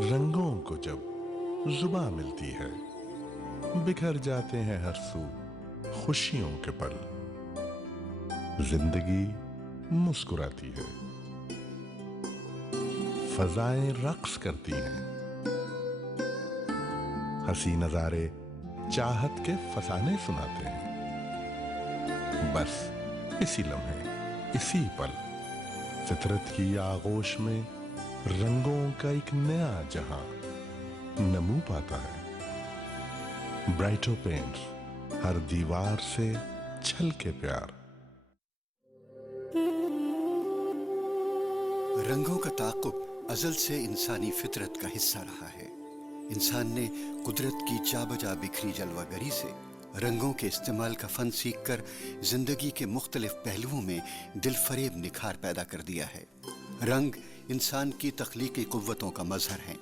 رنگوں کو جب زباں ملتی ہے بکھر جاتے ہیں ہر سو خوشیوں کے پل. زندگی مسکراتی ہے، فضائیں رقص کرتی ہیں، ہنسی نظارے چاہت کے فسانے سناتے ہیں. بس اسی لمحے، اسی پل، فطرت کی آغوش میں رنگوں کا ایک نیا جہاں نمو پاتا ہے. برائٹو پینٹس، ہر دیوار سے چھل کے پیار. رنگوں کا تعاقب ازل سے انسانی فطرت کا حصہ رہا ہے. انسان نے قدرت کی جا بجا بکھری جلوہ گری سے رنگوں کے استعمال کا فن سیکھ کر زندگی کے مختلف پہلوؤں میں دل فریب نکھار پیدا کر دیا ہے. رنگ انسان کی تخلیقی قوتوں کا مظہر ہیں،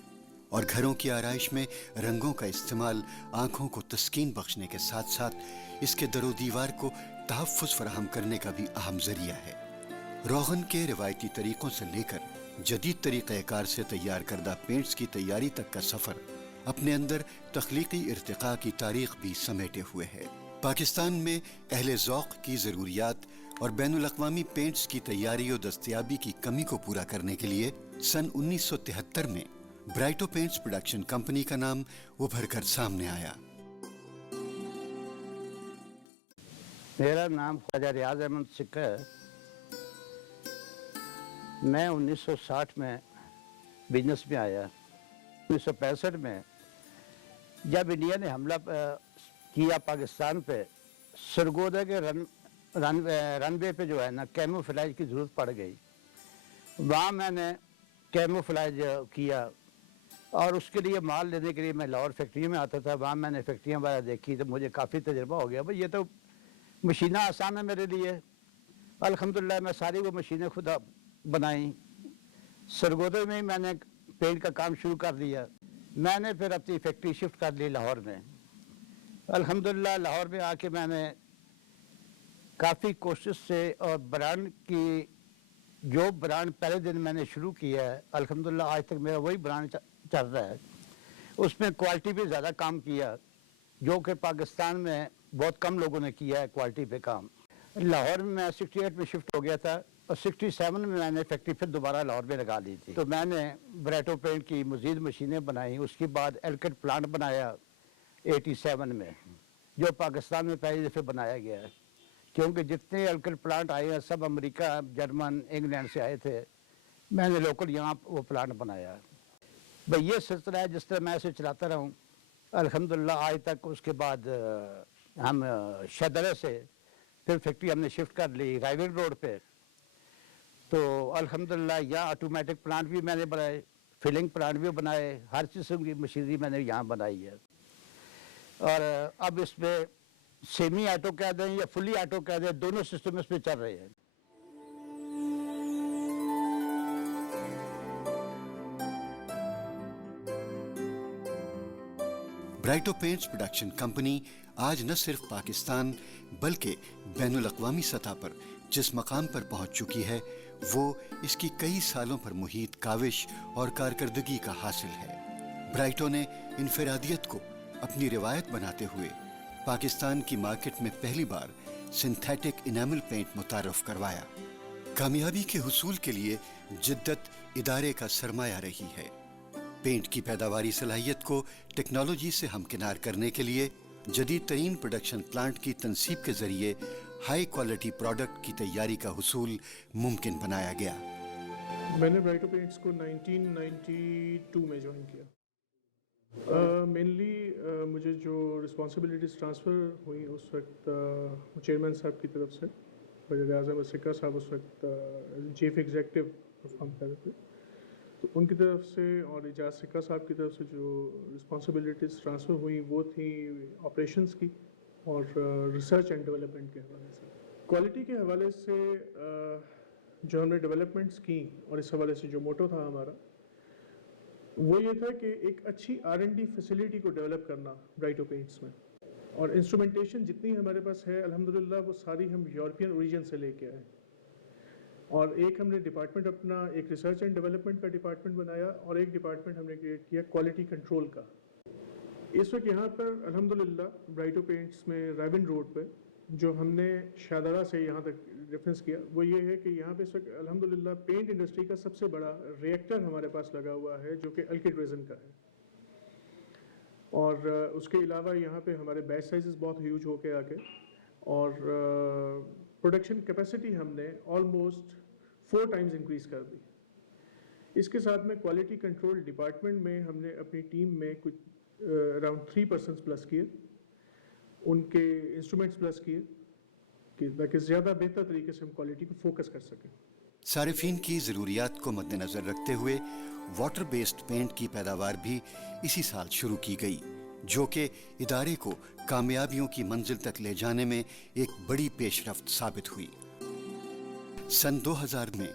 اور گھروں کی آرائش میں رنگوں کا استعمال آنکھوں کو تسکین بخشنے کے ساتھ ساتھ اس کے در و دیوار کو تحفظ فراہم کرنے کا بھی اہم ذریعہ ہے. روغن کے روایتی طریقوں سے لے کر جدید طریقہ کار سے تیار کردہ پینٹس کی تیاری تک کا سفر اپنے اندر تخلیقی ارتقاء کی تاریخ بھی سمیٹے ہوئے ہے. پاکستان میں اہل ذوق کی ضروریات اور بین الاقوامی پینٹس کی تیاری و دستیابی کی کمی کو پورا کرنے کے لیے سن 1973 میں برائٹو پینٹس پروڈکشن کمپنی کا نام ابھر کر سامنے آیا. میرا نام خواجہ ریاض احمد سکھ ہے. میں 1960 میں بزنس میں آیا. 1965 میں جب انڈیا نے حملہ کیا پاکستان پہ، سرگودا کے رن وے پہ جو ہے نا کیمو فلائج کی ضرورت پڑ گئی. وہاں میں نے کیمو فلائج کیا، اور اس کے لیے مال لینے کے لیے میں لاہور فیکٹری میں آتا تھا. وہاں میں نے فیکٹریاں وغیرہ دیکھی تو مجھے کافی تجربہ ہو گیا. بھائی یہ تو مشینیں آسان ہیں میرے لیے. الحمدللہ میں ساری وہ مشینیں خود بنائیں. سرگودا میں ہی میں نے پینٹ کا کام شروع کر دیا. میں نے پھر اپنی فیکٹری شفٹ کر لی لاہور میں. الحمدللہ لاہور میں آ کے میں نے کافی کوشش سے اور برانڈ کی جو برانڈ پہلے دن میں نے شروع کیا ہے، الحمدللہ آج تک میرا وہی برانڈ چل رہا ہے. اس میں کوالٹی بھی زیادہ کام کیا، جو کہ پاکستان میں بہت کم لوگوں نے کیا ہے کوالٹی پہ کام. لاہور میں 68 میں شفٹ ہو گیا تھا، اور 67 میں نے فیکٹری پھر دوبارہ لاہور میں لگا لی تھی. تو میں نے برائٹو پینٹ کی مزید مشینیں بنائیں. اس کے بعد ایلکٹ پلانٹ بنایا 87 میں، جو پاکستان میں پہلی دفعہ بنایا گیا ہے. کیونکہ جتنے ایلکٹ پلانٹ آئے ہیں سب امریکہ، جرمن، انگلینڈ سے آئے تھے. میں نے لوکل یہاں وہ پلانٹ بنایا. بھئی یہ سلسلہ ہے جس طرح میں اسے چلاتا رہا ہوں الحمدللہ آج تک. اس کے بعد ہم شدرے سے پھر فیکٹری ہم نے شفٹ کر لی رائیول روڈ پہ. تو الحمدللہ یہاں آٹومیٹک پلانٹ بھی میں نے بنائے، فلنگ پلانٹ بھی بنائے، ہر قسم کی مشینری میں نے یہاں بنائی ہے. اور اب اس میں سیمی آٹو کہہ دیں یا فلی آٹو کہہ دیں، دونوں سسٹم اس پہ چل رہے ہیں. برائٹو پینٹس پروڈکشن کمپنی آج نہ صرف پاکستان بلکہ بین الاقوامی سطح پر جس مقام پر پہنچ چکی ہے وہ اس کی کئی سالوں پر محیط کاوش اور کارکردگی کا حاصل ہے. برائٹو نے انفرادیت کو اپنی روایت بناتے ہوئے پاکستان کی مارکیٹ میں پہلی بار سنتھیٹک انیمل پینٹ متعارف کروایا. کامیابی کے حصول کے لیے جدت ادارے کا سرمایہ رہی ہے. پینٹ کی پیداواری صلاحیت کو ٹیکنالوجی سے ہمکنار کرنے کے لیے جدید ترین پروڈکشن پلانٹ کی تنصیب کے ذریعے ہائی کوالٹی پروڈکٹ کی تیاری کا حصول ممکن بنایا گیا. میں نے برائٹو پینٹس کو 1992 میں جوائن کیا. مینلی مجھے جو رسپانسبلٹیز ٹرانسفر ہوئی اس وقت چیئرمین صاحب کی طرف سے، خواجہ ریاض احمد سکھا صاحب اس وقت چیف ایگزیکٹو پرفارم کر رہے تھے، تو ان کی طرف سے اور اعجاز سکھا صاحب کی طرف سے جو رسپانسبلٹیز ٹرانسفر ہوئیں وہ تھیں آپریشنس کی اور ریسرچ اینڈ ڈیولپمنٹ کے حوالے سے. کوالٹی کے حوالے سے جو ہم نے ڈیولپمنٹس کی اور اس حوالے سے جو موٹو تھا ہمارا وہ یہ تھا کہ ایک اچھی R&D فیسلٹی کو ڈیولپ کرنا برائٹو پینٹس میں. اور انسٹرومنٹیشن جتنی ہمارے پاس ہے الحمدللہ وہ ساری ہم یورپین اوریجن سے لے کے آئے. اور ایک ہم نے ڈپارٹمنٹ اپنا ایک ریسرچ اینڈ ڈیولپمنٹ کا ڈپارٹمنٹ بنایا اور ایک ڈپارٹمنٹ ہم نے کریٹ کیا کوالٹی کنٹرول کا. اس وقت یہاں پر الحمدللہ برائٹو پینٹس میں رائبن روڈ پہ جو ہم نے شادرہ سے یہاں تک ریفرنس کیا وہ یہ ہے کہ یہاں پہ اس وقت الحمدللہ پینٹ انڈسٹری کا سب سے بڑا ریئیکٹر ہمارے پاس لگا ہوا ہے جو کہ الکڈ ریزن کا ہے. اور اس کے علاوہ یہاں پہ ہمارے بیچ سائزز بہت ہیوج ہو کے آ گئے اور پروڈکشن کیپیسٹی ہم نے آلموسٹ 4 ٹائمز انکریز کر دی. اس کے ساتھ میں کوالٹی کنٹرول ڈپارٹمنٹ میں ہم نے اپنی ٹیم میں کچھ اراؤنڈ 3 پرسنس پلس کیے, ان کے انسٹرومنٹس پلس کیے کہ تاکہ زیادہ بہتر طریقے سے ہم کوالٹی کو فوکس کر سکیں. صارفین کی ضروریات کو مد نظر رکھتے ہوئے واٹر بیسڈ پینٹ کی پیداوار بھی اسی سال شروع کی گئی جو کہ ادارے کو کامیابیوں کی منزل تک لے جانے میں ایک بڑی پیش رفت ثابت ہوئی. سن 2000 میں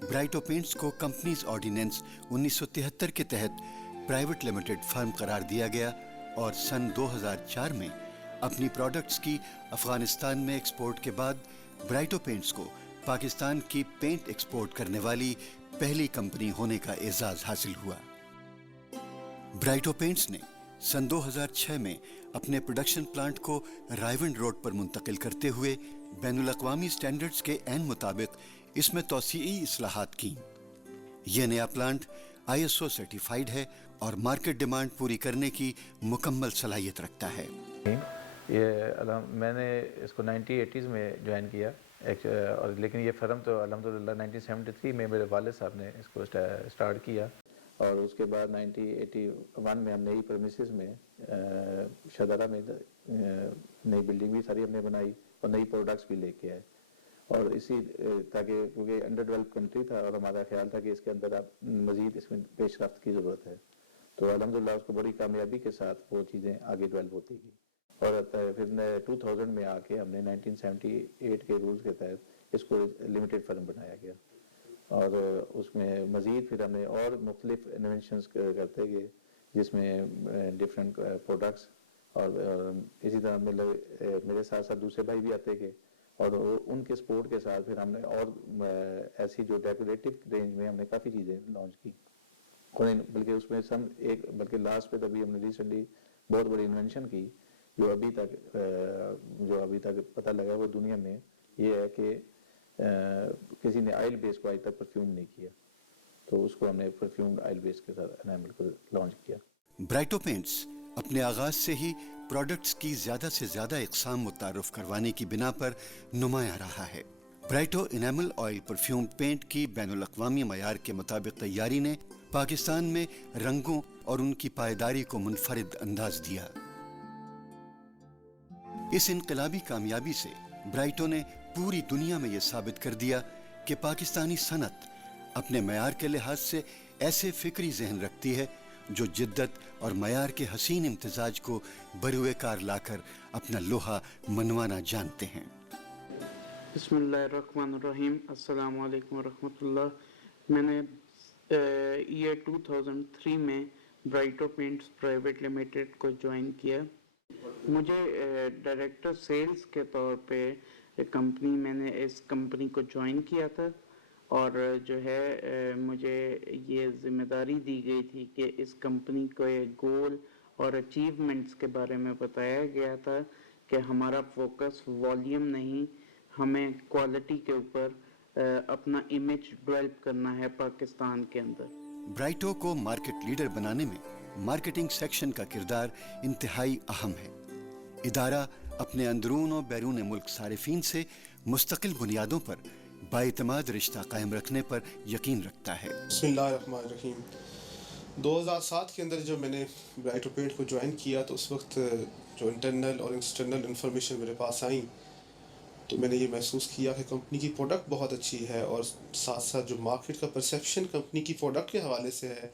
برائٹو پینٹس کو کمپنیز آرڈیننس 1973 کے تحت پرائیویٹ لمیٹڈ فرم قرار دیا گیا اور سن 2004 میں اپنی پروڈکٹس کی افغانستان میں ایکسپورٹ کے بعد برائٹو پینٹس کو پاکستان کی پینٹ ایکسپورٹ کرنے والی پہلی کمپنی ہونے کا اعزاز حاصل ہوا. برائٹو پینٹس نے سن 2006 میں اپنے پروڈکشن پلانٹ کو رائیون روڈ پر منتقل کرتے ہوئے بین الاقوامی سٹینڈرڈز کے عین مطابق اس میں توسیعی اصلاحات کیں. یہ نیا پلانٹ ISO سرٹیفائیڈ ہے اور مارکیٹ ڈیمانڈ پوری کرنے کی مکمل صلاحیت رکھتا ہے. میں نے اس کو 1980s میں جوائن کیا اور لیکن یہ فرم تو الحمدللہ 1973 میں میرے والد صاحب نے اس کو سٹارٹ کیا اور اس کے بعد 1981 میں ہم نئی پریمیسز میں شادرہ میں نئی بلڈنگ بھی ساری ہم نے بنائی اور نئی پروڈکٹس بھی لے کے آئے اور اسی تاکہ کیونکہ انڈر ڈیولپ کنٹری تھا اور ہمارا خیال تھا کہ اس کے اندر اب مزید اس میں پیش رفت کی ضرورت ہے تو الحمدللہ اس کو بڑی کامیابی کے ساتھ وہ چیزیں آگے ڈیولپ ہوتی گئی. اور پھر 2000 میں آ کے ہم نے 1978 کے رولز کے تحت اس کو لمیٹڈ فرم بنایا گیا اور اس میں مزید پھر ہم نے اور مختلف انوینشنز کرتے گئے جس میں ڈفرینٹ پروڈکٹس اور اسی طرح میرے ساتھ ساتھ دوسرے بھائی بھی آتے گئے اور ان کے سپورٹ کے ساتھ پھر ہم نے اور ایسی جو ڈیکوریٹو رینج میں ہم نے کافی چیزیں لانچ کی بلکہ اس میں بلکہ لاسٹ پہ تبھی ہم نے ریسنٹلی بہت بڑی انوینشن کی جو ابھی تک پتہ لگا وہ دنیا میں یہ ہے کہ کسی نے آئل بیس کو آج تک پرفیوم نہیں کیا تو اس کو ہم نے پرفیومڈ آئل بیس کے ساتھ انیمل کو لانچ کیا. برائٹو پینٹس اپنے آغاز سے ہی پروڈکٹس کی زیادہ سے زیادہ اقسام متعارف کروانے کی بنا پر نمایاں رہا ہے. برائٹو انیمل آئل پرفیومڈ پینٹ کی بین الاقوامی معیار کے مطابق تیاری نے پاکستان میں رنگوں اور ان کی پائیداری کو منفرد انداز دیا. اس انقلابی کامیابی سے برائٹو نے پوری دنیا میں یہ ثابت کر دیا کہ پاکستانی صنعت اپنے معیار کے لحاظ سے ایسے فکری ذہن رکھتی ہے جو جدت اور معیار کے حسین امتزاج کو بروئے کار لا کر اپنا لوہا منوانا جانتے ہیں. بسم اللہ الرحمن الرحیم. السلام علیکم ورحمۃ اللہ. میں نے ایئر 2003 میں برائٹو پینٹس پرائیویٹ لمیٹڈ کو جوائن کیا. مجھے ڈائریکٹر سیلز کے طور پہ کمپنی میں نے اس کمپنی کو جوائن کیا تھا اور جو ہے مجھے یہ ذمہ داری دی گئی تھی کہ اس کمپنی کو ایک گول اور اچیومنٹس کے بارے میں بتایا گیا تھا کہ ہمارا فوکس والیوم نہیں, ہمیں کوالٹی کے اوپر اپنا امیج ڈیولپ کرنا ہے پاکستان کے اندر. برائٹو کو مارکیٹ لیڈر بنانے میں مارکیٹنگ سیکشن کا کردار انتہائی اہم ہے. ادارہ اپنے اندرون و بیرون ملک صارفین سے مستقل بنیادوں پر بااعتماد رشتہ قائم رکھنے پر یقین رکھتا ہے. بسم اللہ الرحمن الرحیم. 2007 کے اندر جب میں نے برائٹو پینٹ کو جوائن کیا تو اس وقت جو انٹرنل اور ایکسٹرنل انفارمیشن میرے پاس آئیں تو میں نے یہ محسوس کیا کہ کمپنی کی پروڈکٹ بہت اچھی ہے اور ساتھ ساتھ جو مارکیٹ کا پرسیپشن کمپنی کی پروڈکٹ کے حوالے سے ہے,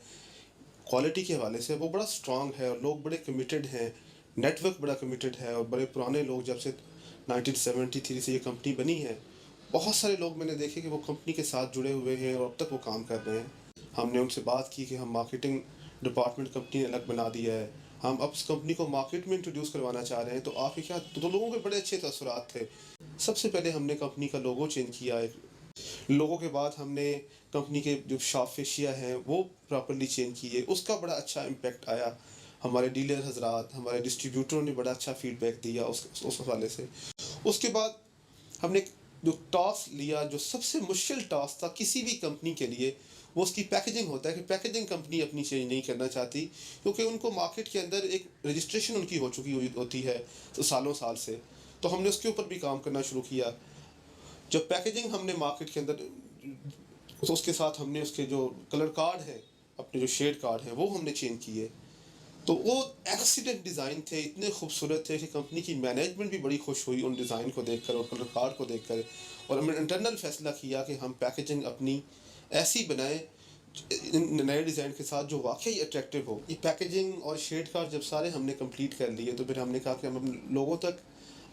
کوالٹی کے حوالے سے وہ بڑا سٹرانگ ہے اور لوگ بڑے کمیٹڈ ہیں, نیٹ ورک بڑا کمیٹڈ ہے اور بڑے پرانے لوگ جب سے 1973 سے یہ کمپنی بنی ہے بہت سارے لوگ میں نے دیکھے کہ وہ کمپنی کے ساتھ جڑے ہوئے ہیں اور اب تک وہ کام کر رہے ہیں. ہم نے ان سے بات کی کہ ہم مارکیٹنگ ڈپارٹمنٹ کمپنی نے الگ بنا دیا ہے, ہم اب اس کمپنی کو مارکیٹ میں انٹروڈیوس کروانا چاہ رہے ہیں. تو آپ کے کیا تو لوگوں کے بڑے اچھے تاثرات تھے. سب سے پہلے ہم نے کمپنی کا لوگو چینج کیا, ایک لوگوں کے بعد ہم نے کمپنی کے جو شاپ فیشیا ہیں وہ پراپرلی چینج کیے, اس کا بڑا اچھا امپیکٹ آیا. ہمارے ڈیلر حضرات, ہمارے ڈسٹریبیوٹروں نے بڑا اچھا فیڈ بیک دیا اس حوالے سے. اس کے بعد ہم نے جو ٹاسک لیا, جو سب سے مشکل ٹاسک تھا کسی بھی کمپنی کے لیے, وہ اس کی پیکیجنگ ہوتا ہے کہ پیکیجنگ کمپنی اپنی چینج نہیں کرنا چاہتی, کیونکہ ان کو مارکیٹ کے اندر ایک رجسٹریشن ان کی ہو چکی ہوتی ہے سالوں سال سے. تو ہم نے اس کے اوپر بھی کام کرنا شروع کیا. جب پیکیجنگ ہم نے مارکیٹ کے اندر, اس کے ساتھ ہم نے اس کے جو کلر کارڈ ہیں, اپنے جو شیڈ کارڈ ہیں, وہ ہم نے چینج کیے. تو وہ ایکسیڈنٹ ڈیزائن تھے, اتنے خوبصورت تھے کہ کمپنی کی مینجمنٹ بھی بڑی خوش ہوئی ان ڈیزائن کو دیکھ کر اور کلر کارڈ کو دیکھ کر. اور ہم نے انٹرنل فیصلہ کیا کہ ہم پیکیجنگ اپنی ایسی بنائیں نئے ڈیزائن کے ساتھ جو واقعی اٹریکٹیو ہو. یہ پیکیجنگ اور شیڈ کارڈ جب سارے ہم نے کمپلیٹ کر لیے, تو پھر ہم نے کہا کہ ہم لوگوں تک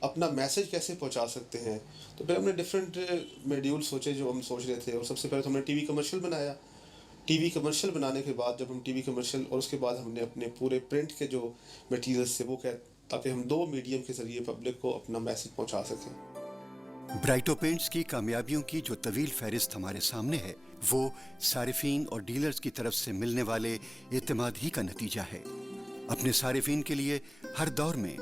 اپنا میسج کیسے پہنچا سکتے ہیں. تو پھر ہم نے ڈفرینٹ میڈیول سوچے جو ہم سوچ رہے تھے, اور سب سے پہلے تو ہم نے ٹی وی کمرشل بنایا. ٹی وی کمرشل بنانے کے بعد جب ہم ٹی وی کمرشل, اور اس کے بعد ہم نے اپنے پورے پرنٹ کے جو میٹیریلز تھے وہ تاکہ ہم 2 میڈیم کے ذریعے پبلک کو اپنا میسج پہنچا سکیں. برائٹو پینٹس کی کامیابیوں کی جو طویل فہرست ہمارے سامنے ہے, وہ صارفین اور ڈیلرز کی طرف سے ملنے والے اعتماد ہی کا نتیجہ ہے. اپنے صارفین کے لیے ہر دور میں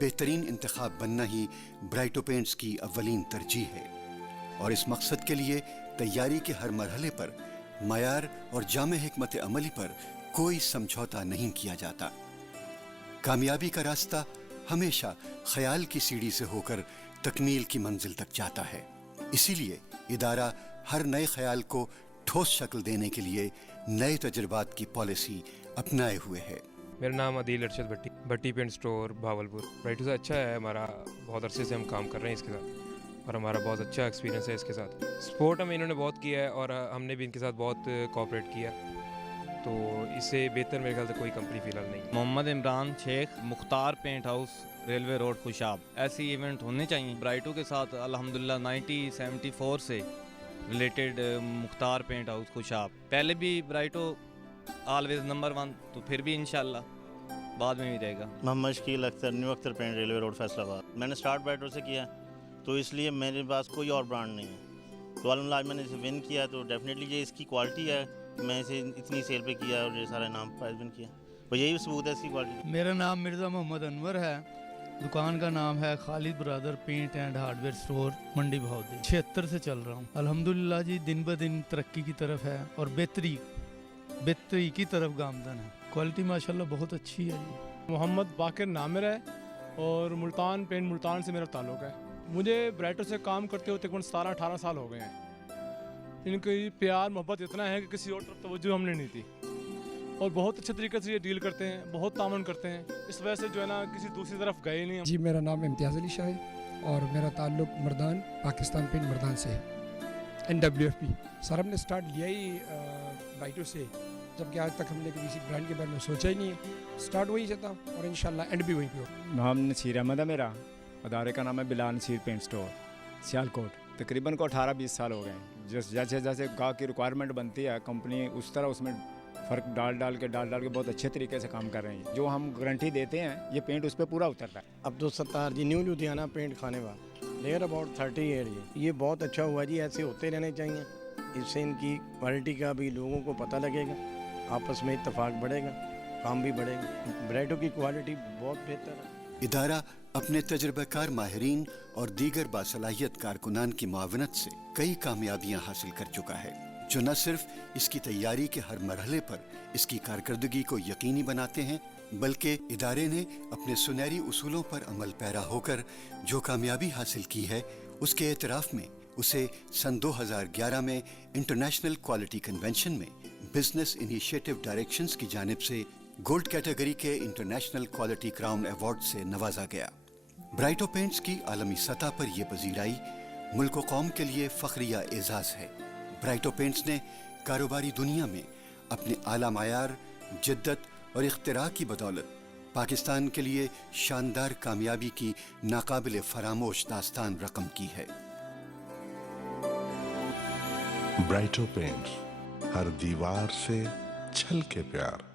بہترین انتخاب بننا ہی برائٹو پینٹس کی اولین ترجیح ہے, اور اس مقصد کے لیے تیاری کے ہر مرحلے پر معیار اور جامع حکمت عملی پر کوئی سمجھوتا نہیں کیا جاتا. کامیابی کا راستہ ہمیشہ خیال کی سیڑھی سے ہو کر تکمیل کی منزل تک جاتا ہے. اسی لیے ادارہ ہر نئے خیال کو ٹھوس شکل دینے کے لیے نئے تجربات کی پالیسی اپنائے ہوئے ہے. میرا نام عدیل ارشد بھٹی پینٹ اسٹور بھاولپور. برائٹو سے اچھا ہے, ہمارا بہت عرصے سے ہم کام کر رہے ہیں اس کے ساتھ, اور ہمارا بہت اچھا ایکسپیرینس ہے اس کے ساتھ. سپورٹ ہمیں انہوں نے بہت کیا ہے, اور ہم نے بھی ان کے ساتھ بہت کوآپریٹ کیا, تو اس سے بہتر میرے خیال سے کوئی کمپنی فی الحال نہیں. Muhammad Imran Sheikh, Mukhtar paint house, railway road, Khushab. ایسی ایونٹ ہونے چاہیے. برائٹو کے ساتھ الحمدللہ 1974 سے ریلیٹڈ مختار پینٹ ہاؤس, خوشاب. پہلے بھی برائٹو آلویز نمبر 1, تو پھر بھی انشاءاللہ بعد میں بھی رہے گا. Muhammad Shakeel Akhtar, new Akhtar paint, railway road, Faisalabad. میں نے سٹارٹ برائٹو سے کیا, تو اس لیے میرے پاس کوئی اور برانڈ نہیں ہے. تو الحمدللہ آج میں نے اسے ون کیا, تو ڈیفینیٹلی یہ اس کی کوالٹی ہے, میں اسے اتنی سیل پہ کیا اور یہ سارا نام پرائز ون کیا, تو یہی ثبوت ہے اس کی کوالٹی. میرا نام مرزا محمد انور ہے, دکان کا نام ہے Khalid brother paint and hardware store, Mandi Bahauddin. 76 سے چل رہا ہوں. الحمدللہ جی دن بہ دن ترقی کی طرف ہے, اور بہتری کی طرف گامزن ہے. کوالٹی ماشاءاللہ بہت اچھی ہے جی. محمد باقر نامر ہے, اور ملتان پینٹ ملتان سے میرا تعلق ہے. مجھے برائٹو سے کام کرتے ہوئے تقریباً 17-18 سال ہو گئے ہیں. ان کی پیار محبت اتنا ہے کہ کسی اور طرف توجہ ہم نے نہیں تھی, اور بہت اچھے طریقے سے یہ ڈیل کرتے ہیں, بہت تعاون کرتے ہیں. اس وجہ سے جو ہے نا کسی دوسری طرف گئے نہیں. جی میرا نام امتیاز علی شاہ ہے, اور میرا تعلق مردان پاکستان پینٹ مردان سے ہے, NWFP. سر ہم نے سٹارٹ لیا ہی برائٹو سے, جبکہ آج تک ہم نے کسی برانڈ کے بارے میں سوچا ہی نہیں ہے. سٹارٹ وہیں سے تھا, اور انشاءاللہ اینڈ بھی وہیں پہ ہو. نام نصیر احمد ہے میرا, ادارے کا نام ہے بلال نصیر پینٹ اسٹور, سیالکوٹ. تقریباً کو 18-20 سال ہو گئے ہیں. جیسے جیسے گاہک کی ریکوائرمنٹ بنتی ہے, کمپنی اس طرح اس میں فرق ڈال کے بہت اچھے طریقے سے کام کر رہے ہیں. جو ہم گارنٹی دیتے ہیں یہ پینٹ اس پہ پورا اترتا ہے. عبدالستار جی, نیو لدھیانہ پینٹ خانے وا, دیئر اباؤٹ 30 ایئر. یہ بہت اچھا ہوا جی, ایسے ہوتے رہنے چاہیے. اس سے ان کی کوالٹی کا بھی لوگوں کو پتہ لگے گا, آپس میں اتفاق بڑھے گا, کام بھی بڑھے گا. برائٹو کی کوالٹی بہت بہتر ہے. ادارہ اپنے تجربہ کار ماہرین اور دیگر باصلاحیت کارکنان کی معاونت سے کئی کامیابیاں حاصل کر چکا ہے, جو نہ صرف اس کی تیاری کے ہر مرحلے پر اس کی کارکردگی کو یقینی بناتے ہیں, بلکہ ادارے نے اپنے سنہری اصولوں پر عمل پیرا ہو کر جو کامیابی حاصل کی ہے, اس کے اعتراف میں اسے سن 2011 میں انٹرنیشنل کوالٹی کنونشن میں بزنس انیشیٹو ڈائریکشنز کی جانب سے گولڈ کیٹیگری کے انٹرنیشنل کوالٹی کراؤن ایوارڈ سے نوازا گیا. برائٹو پینٹس کی عالمی سطح پر یہ پذیرائی ملک و قوم کے لیے فخریہ اعزاز ہے. برائٹو پینٹس نے کاروباری دنیا میں اپنے اعلیٰ معیار, جدت اور اختراع کی بدولت پاکستان کے لیے شاندار کامیابی کی ناقابل فراموش داستان رقم کی ہے. برائٹو پینٹس, ہر دیوار سے چھل کے پیار.